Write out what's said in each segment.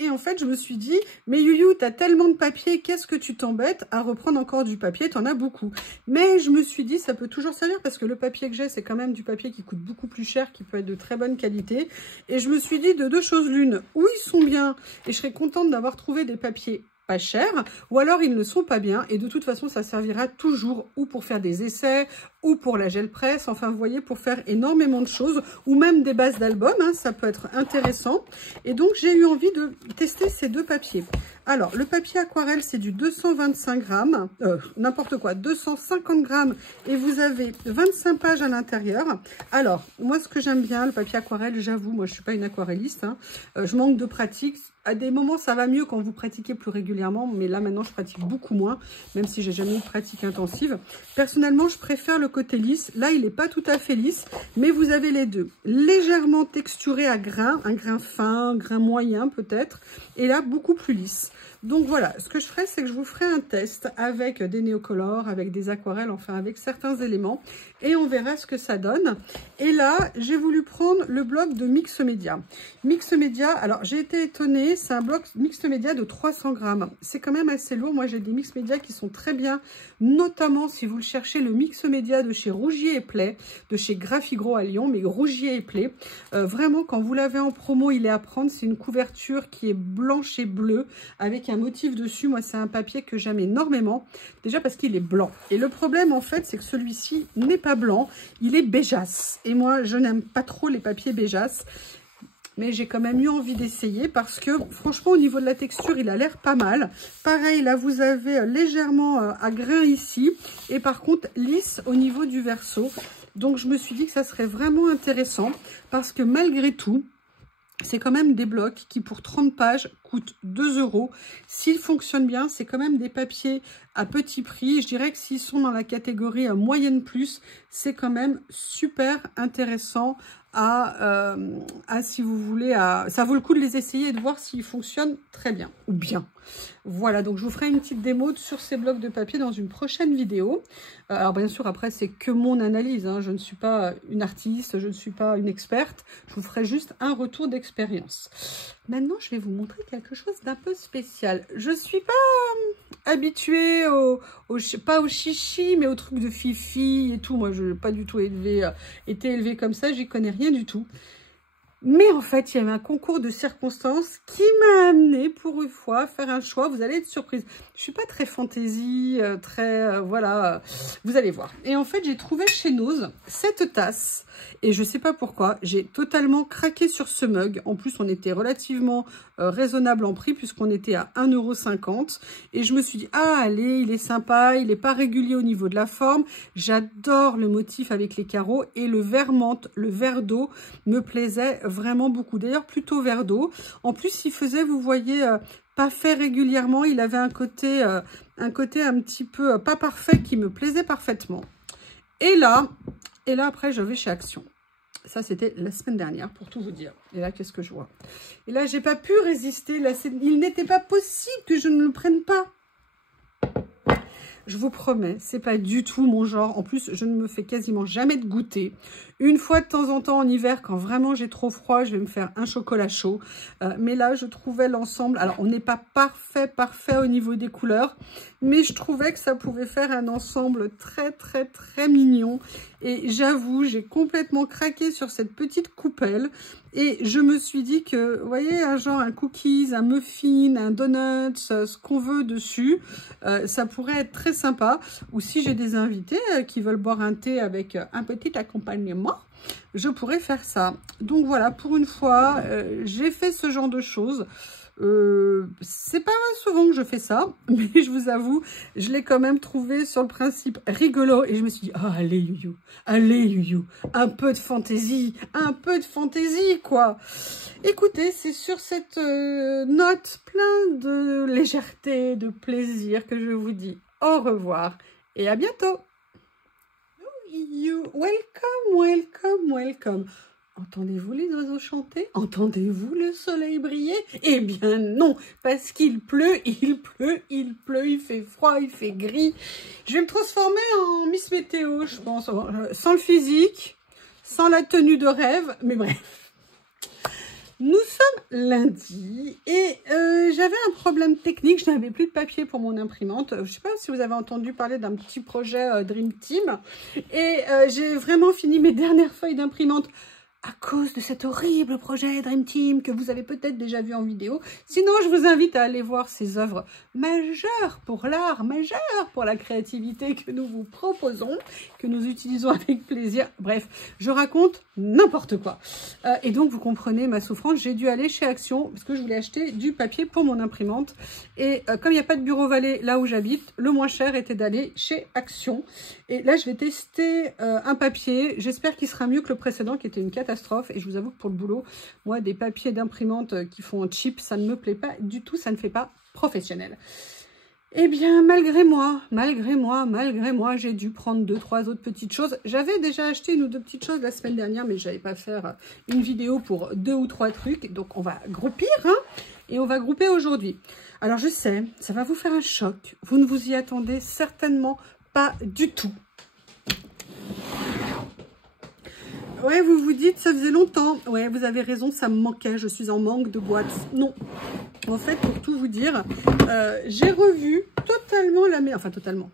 Et en fait, je me suis dit, mais Youyou, t'as tellement de papier, qu'est-ce que tu t'embêtes à reprendre encore du papier? T'en as beaucoup. Mais je me suis dit, ça peut toujours servir parce que le papier que j'ai, c'est quand même du papier qui coûte beaucoup plus cher, qui peut être de très bonne qualité. Et je me suis dit de deux choses l'une, ou ils sont bien et je serais contente d'avoir trouvé des papiers pas cher, ou alors ils ne sont pas bien et de toute façon ça servira toujours ou pour faire des essais ou pour la gel presse, enfin vous voyez, pour faire énormément de choses ou même des bases d'albums, hein, ça peut être intéressant. Et donc j'ai eu envie de tester ces deux papiers. Alors le papier aquarelle c'est du 225 grammes, n'importe quoi, 250 grammes et vous avez 25 pages à l'intérieur. Alors moi ce que j'aime bien le papier aquarelle, j'avoue, moi je suis pas une aquarelliste, hein, je manque de pratique. À des moments, ça va mieux quand vous pratiquez plus régulièrement, mais là, maintenant, je pratique beaucoup moins, même si j'ai jamais eu de pratique intensive. Personnellement, je préfère le côté lisse. Là, il n'est pas tout à fait lisse, mais vous avez les deux. Légèrement texturé à grain, un grain fin, un grain moyen peut-être, et là, beaucoup plus lisse. Donc voilà, ce que je ferai, c'est que je vous ferai un test avec des néocolores, avec des aquarelles, enfin avec certains éléments, et on verra ce que ça donne. Et là, j'ai voulu prendre le bloc de Mix Media. Mix Media, alors j'ai été étonnée, c'est un bloc Mix Media de 300 grammes. C'est quand même assez lourd. Moi, j'ai des Mix Media qui sont très bien, notamment si vous le cherchez, le Mix Media de chez Rougier et Play, de chez Graphigro à Lyon, mais Rougier et Play. Vraiment, quand vous l'avez en promo, il est à prendre. C'est une couverture qui est blanche et bleue, avec un motif dessus. Moi, c'est un papier que j'aime énormément, déjà parce qu'il est blanc. Et le problème, en fait, c'est que celui-ci n'est pas blanc, il est béjasse. Et moi, je n'aime pas trop les papiers béjasses. Mais j'ai quand même eu envie d'essayer parce que franchement au niveau de la texture il a l'air pas mal. Pareil là vous avez légèrement à grain ici et par contre lisse au niveau du verso. Donc je me suis dit que ça serait vraiment intéressant parce que malgré tout c'est quand même des blocs qui pour 30 pages coûtent 2 €. S'ils fonctionnent bien, c'est quand même des papiers à petit prix. Je dirais que s'ils sont dans la catégorie moyenne plus, c'est quand même super intéressant à si vous voulez, ça vaut le coup de les essayer et de voir s'ils fonctionnent très bien ou bien. Voilà, donc je vous ferai une petite démo sur ces blocs de papier dans une prochaine vidéo. Alors bien sûr, après, c'est que mon analyse, hein. Je ne suis pas une artiste, je ne suis pas une experte. Je vous ferai juste un retour d'expérience. Maintenant, je vais vous montrer quelque chose d'un peu spécial. Je ne suis pas habituée pas au chichi, mais au truc de fifi et tout. Moi, je n'ai pas du tout été élevée comme ça, j'y connais rien du tout. Mais en fait, il y avait un concours de circonstances qui m'a amené pour une fois à faire un choix. Vous allez être surprise. Je suis pas très fantaisie, voilà, vous allez voir. Et en fait, j'ai trouvé chez Nose cette tasse. Et je sais pas pourquoi, j'ai totalement craqué sur ce mug. En plus, on était relativement raisonnable en prix puisqu'on était à 1,50 €. Et je me suis dit, ah allez, il est sympa, il n'est pas régulier au niveau de la forme. J'adore le motif avec les carreaux et le vert menthe, le vert d'eau me plaisait vraiment beaucoup. D'ailleurs, plutôt vert d'eau. En plus, il faisait, vous voyez, pas fait régulièrement. Il avait un côté un petit peu pas parfait qui me plaisait parfaitement. Et là après, je vais chez Action. Ça, c'était la semaine dernière, pour tout vous dire. Et là, qu'est-ce que je vois? Et là, j'ai pas pu résister. Là, il n'était pas possible que je ne le prenne pas. Je vous promets, c'est pas du tout mon genre. En plus, je ne me fais quasiment jamais de goûter. Une fois de temps en temps en hiver, quand vraiment j'ai trop froid, je vais me faire un chocolat chaud. Mais là, je trouvais l'ensemble... Alors, on n'est pas parfait au niveau des couleurs. Mais je trouvais que ça pouvait faire un ensemble très mignon. Et j'avoue, j'ai complètement craqué sur cette petite coupelle. Et je me suis dit que, vous voyez, un cookies, un muffin, un donut, ce qu'on veut dessus, ça pourrait être très sympa. Ou si j'ai des invités qui veulent boire un thé avec un petit accompagnement, je pourrais faire ça. Donc voilà, pour une fois, j'ai fait ce genre de choses. C'est pas souvent que je fais ça, mais je vous avoue, je l'ai quand même trouvé sur le principe rigolo et je me suis dit, oh, allez Youyou, un peu de fantaisie quoi. Écoutez, c'est sur cette note plein de légèreté, de plaisir que je vous dis au revoir et à bientôt. Youyou, welcome. Entendez-vous les oiseaux chanter? Entendez-vous le soleil briller? Eh bien non, parce qu'il pleut, il fait froid, il fait gris. Je vais me transformer en Miss Météo, je pense, sans le physique, sans la tenue de rêve, mais bref. Nous sommes lundi et un problème technique, je n'avais plus de papier pour mon imprimante. Je ne sais pas si vous avez entendu parler d'un petit projet Dream Team. Et j'ai vraiment fini mes dernières feuilles d'imprimante à cause de cet horrible projet Dream Team que vous avez peut-être déjà vu en vidéo. Sinon, je vous invite à aller voir ces œuvres majeures pour l'art, majeures pour la créativité que nous vous proposons, que nous utilisons avec plaisir. Bref, je raconte n'importe quoi. Et donc, vous comprenez ma souffrance. J'ai dû aller chez Action parce que je voulais acheter du papier pour mon imprimante. Et comme il n'y a pas de Bureau Vallée là où j'habite, le moins cher était d'aller chez Action. Et là, je vais tester un papier. J'espère qu'il sera mieux que le précédent qui était une catastrophe. Et je vous avoue que pour le boulot, moi, des papiers d'imprimante qui font cheap, ça ne me plaît pas du tout. Ça ne fait pas professionnel. Eh bien, malgré moi, j'ai dû prendre 2-3 autres petites choses. J'avais déjà acheté 1 ou 2 petites choses la semaine dernière, mais je n'allais pas faire une vidéo pour 2 ou 3 trucs. Donc, on va groupir, hein, et on va grouper aujourd'hui. Alors, je sais, ça va vous faire un choc. Vous ne vous y attendez certainement pas du tout. Ouais, vous vous dites, ça faisait longtemps. Ouais, vous avez raison, ça me manquait. Je suis en manque de boîtes. Non. En fait, pour tout vous dire, j'ai revu totalement enfin totalement.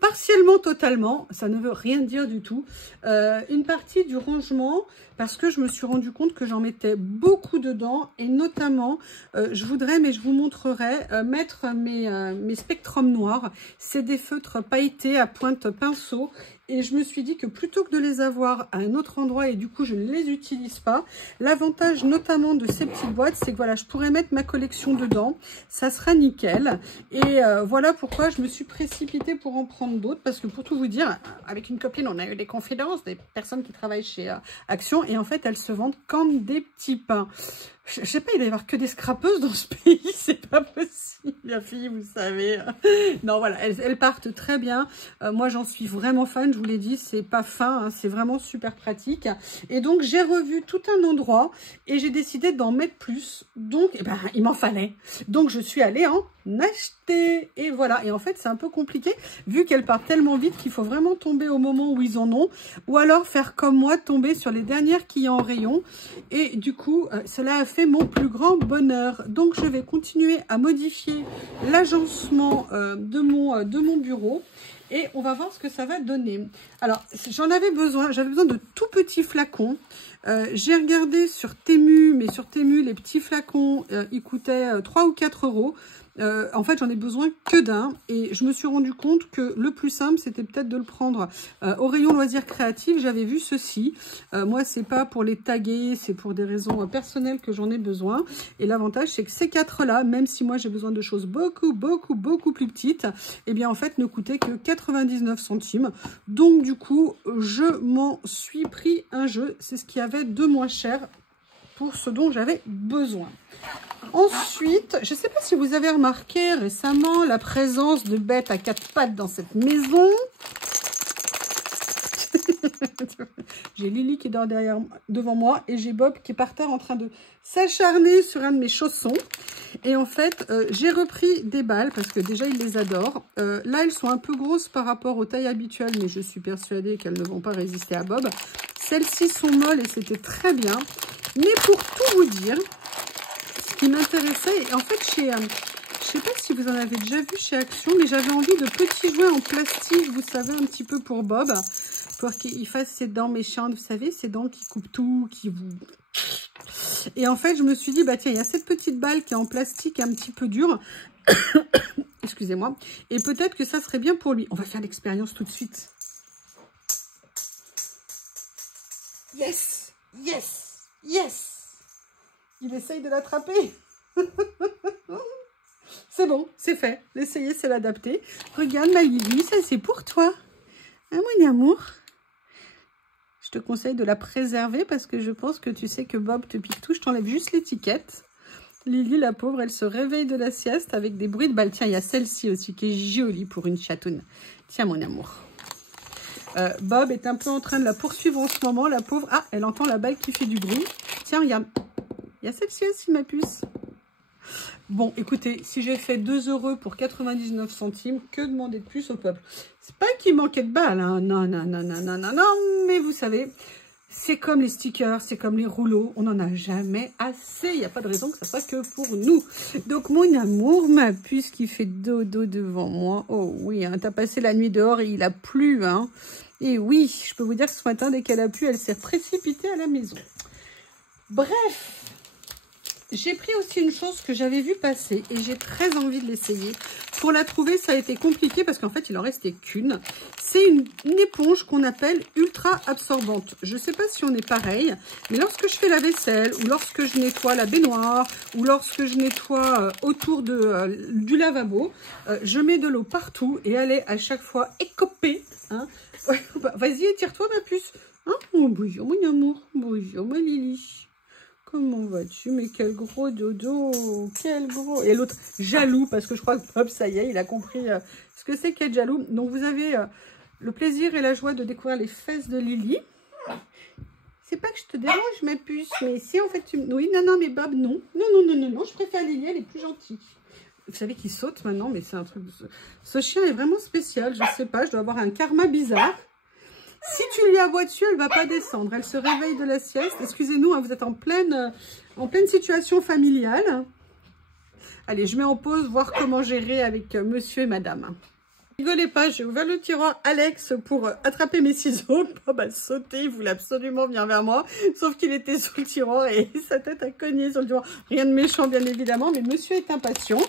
Partiellement, totalement, ça ne veut rien dire du tout. Une partie du rangement, parce que je me suis rendu compte que j'en mettais beaucoup dedans. Et notamment, je voudrais, mais je vous montrerai, mettre mes spectrums noirs. C'est des feutres pailletés à pointe pinceau. Et je me suis dit que plutôt que de les avoir à un autre endroit et du coup je ne les utilise pas, l'avantage notamment de ces petites boîtes, c'est que voilà, je pourrais mettre ma collection dedans, ça sera nickel. Et voilà pourquoi je me suis précipitée pour en prendre d'autres, parce que pour tout vous dire, avec une copine, on a eu des confidences, des personnes qui travaillent chez Action, et en fait elles se vendent comme des petits pains. Je sais pas, il doit y avoir que des scrapeuses dans ce pays, c'est pas possible, la fille, vous savez. Non, voilà, elles partent très bien. Moi, j'en suis vraiment fan, je vous l'ai dit, c'est pas fin, hein, c'est vraiment super pratique. Et donc, j'ai revu tout un endroit et j'ai décidé d'en mettre plus. Donc, eh ben, il m'en fallait. Donc, je suis allée en acheter. Et voilà, et en fait, c'est un peu compliqué, vu qu'elles partent tellement vite qu'il faut vraiment tomber au moment où ils en ont. Ou alors, faire comme moi, tomber sur les dernières qui y en rayon. Et du coup, cela a fait mon plus grand bonheur. Donc, je vais continuer à modifier l'agencement de mon bureau et on va voir ce que ça va donner. Alors, j'avais besoin de tout petits flacons. J'ai regardé sur Temu, mais sur Temu, les petits flacons, ils coûtaient 3 ou 4 euros. En fait, j'en ai besoin que d'un et je me suis rendu compte que le plus simple, c'était peut-être de le prendre au rayon loisirs créatifs. J'avais vu ceci. Moi, c'est pas pour les taguer, c'est pour des raisons personnelles que j'en ai besoin. Et l'avantage, c'est que ces 4-là, même si moi j'ai besoin de choses beaucoup plus petites, eh bien en fait, ne coûtaient que 99 centimes. Donc du coup, je m'en suis pris un jeu. C'est ce qu'il y avait de moins cher pour ce dont j'avais besoin. Ensuite, je ne sais pas si vous avez remarqué récemment la présence de bêtes à 4 pattes dans cette maison. J'ai Lily qui dort devant moi et j'ai Bob qui est par terre en train de s'acharner sur un de mes chaussons. Et en fait, j'ai repris des balles parce que déjà, il les adore. Là, elles sont un peu grosses par rapport aux tailles habituelles, mais je suis persuadée qu'elles ne vont pas résister à Bob. Celles-ci sont molles et c'était très bien. Mais pour tout vous dire, ce qui m'intéressait, en fait, je sais pas si vous en avez déjà vu chez Action, mais j'avais envie de petits jouets en plastique, vous savez, un petit peu pour Bob, pour qu'il fasse ses dents méchantes, vous savez, ses dents qui coupent tout, qui vous... Et en fait, je me suis dit, bah tiens, il y a cette petite balle qui est en plastique un petit peu dure, excusez-moi, et peut-être que ça serait bien pour lui. On va faire l'expérience tout de suite. Yes, yes. Yes! Il essaye de l'attraper. C'est bon, c'est fait. L'essayer, c'est l'adapter. Regarde ma Lily, ça c'est pour toi. Hein, mon amour? Je te conseille de la préserver parce que je pense que tu sais que Bob te pique tout. Je t'enlève juste l'étiquette. Lily, la pauvre, elle se réveille de la sieste avec des bruits de balles. Tiens, il y a celle-ci aussi qui est jolie pour une chatoune. Tiens, mon amour. Bob est un peu en train de la poursuivre en ce moment, la pauvre. Ah, elle entend la balle qui fait du bruit. Tiens, regarde. Il y a celle-ci aussi, ma puce. Bon, écoutez, si j'ai fait 2 € pour 99 centimes, que demander de plus au peuple? C'est pas qu'il manquait de balles, hein. Non, mais vous savez, C'est comme les stickers, c'est comme les rouleaux, on n'en a jamais assez. Il n'y a pas de raison que ça soit que pour nous. Donc mon amour, ma puce qui fait dodo devant moi. Oh oui, hein, t'as passé la nuit dehors et il a plu. Hein. Et oui, je peux vous dire que ce matin, dès qu'elle a plu, elle s'est précipitée à la maison. Bref. J'ai pris aussi une chose que j'avais vue passer et j'ai très envie de l'essayer. Pour la trouver, ça a été compliqué parce qu'en fait, il en restait qu'une. C'est une éponge qu'on appelle ultra absorbante. Je ne sais pas si on est pareil, mais lorsque je fais la vaisselle ou lorsque je nettoie la baignoire ou lorsque je nettoie autour du lavabo, je mets de l'eau partout et elle est à chaque fois écopée. Hein. Ouais, bah, vas-y, étire-toi ma puce. Hein, oh, bonjour mon amour, bonjour ma Lily. Comment vas-tu? Mais quel gros dodo, quel gros... Et l'autre, jaloux, parce que je crois que hop, ça y est, il a compris ce que c'est qu'être jaloux. Donc, vous avez le plaisir et la joie de découvrir les fesses de Lily. C'est pas que je te dérange, ma puce, mais si, en fait, tu... Oui, non, mais Bob, non. Non, je préfère Lily, elle est plus gentille. Vous savez qu'il saute maintenant, mais c'est un truc... Ce chien est vraiment spécial, je sais pas, je dois avoir un karma bizarre. Si tu lui aboies dessus, elle ne va pas descendre. Elle se réveille de la sieste. Excusez-nous, hein, vous êtes en pleine situation familiale. Allez, je mets en pause, voir comment gérer avec monsieur et madame. Rigolez pas, j'ai ouvert le tiroir Alex pour attraper mes ciseaux. Bob a sauté, il voulait absolument venir vers moi. Sauf qu'il était sous le tiroir et sa tête a cogné sur le tiroir. Rien de méchant, bien évidemment, mais monsieur est impatient.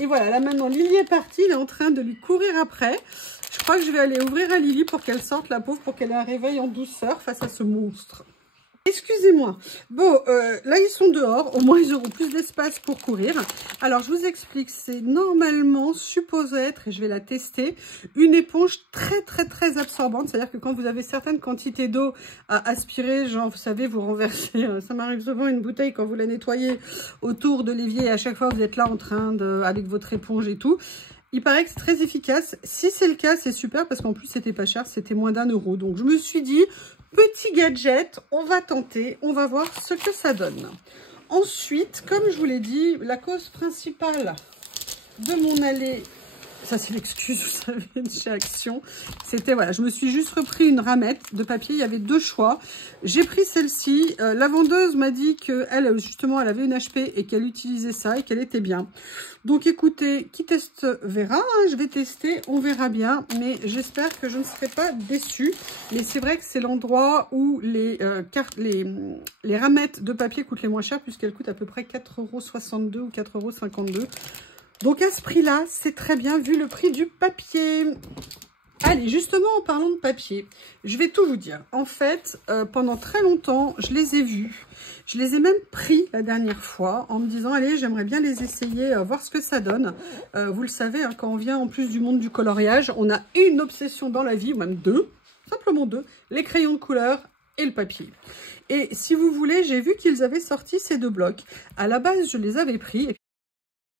Et voilà, là maintenant, Lily est partie. Il est en train de lui courir après. Je crois que je vais aller ouvrir à Lily pour qu'elle sorte, la pauvre, pour qu'elle ait un réveil en douceur face à ce monstre. Excusez-moi. Bon, là, ils sont dehors. Au moins, ils auront plus d'espace pour courir. Alors, je vous explique. C'est normalement supposé être, et je vais la tester, une éponge très absorbante. C'est-à-dire que quand vous avez certaines quantités d'eau à aspirer, genre, vous savez, vous renversez, ça m'arrive souvent, une bouteille quand vous la nettoyez autour de l'évier. Et à chaque fois, vous êtes là en train de, avec votre éponge et tout. Il paraît que c'est très efficace. Si c'est le cas, c'est super parce qu'en plus, c'était pas cher. C'était moins d'1 €. Donc, je me suis dit, petit gadget, on va tenter. On va voir ce que ça donne. Ensuite, comme je vous l'ai dit, la cause principale de mon aller... Ça, c'est l'excuse, vous savez, de chez Action. C'était, voilà, je me suis juste repris une ramette de papier. Il y avait deux choix. J'ai pris celle-ci. La vendeuse m'a dit qu'elle, justement, elle avait une HP et qu'elle utilisait ça et qu'elle était bien. Donc, écoutez, qui teste verra. Hein, je vais tester, on verra bien. Mais j'espère que je ne serai pas déçue. Mais c'est vrai que c'est l'endroit où les ramettes de papier coûtent les moins chères puisqu'elles coûtent à peu près 4,62 € ou 4,52 €. Donc à ce prix-là, c'est très bien vu le prix du papier. Allez, justement en parlant de papier, je vais tout vous dire. En fait, pendant très longtemps, je les ai vus. Je les ai même pris la dernière fois en me disant, allez, j'aimerais bien les essayer, voir ce que ça donne. Vous le savez, hein, quand on vient en plus du monde du coloriage, on a une obsession dans la vie, ou même deux, simplement deux, les crayons de couleur et le papier. Et si vous voulez, j'ai vu qu'ils avaient sorti ces deux blocs. À la base, je les avais pris.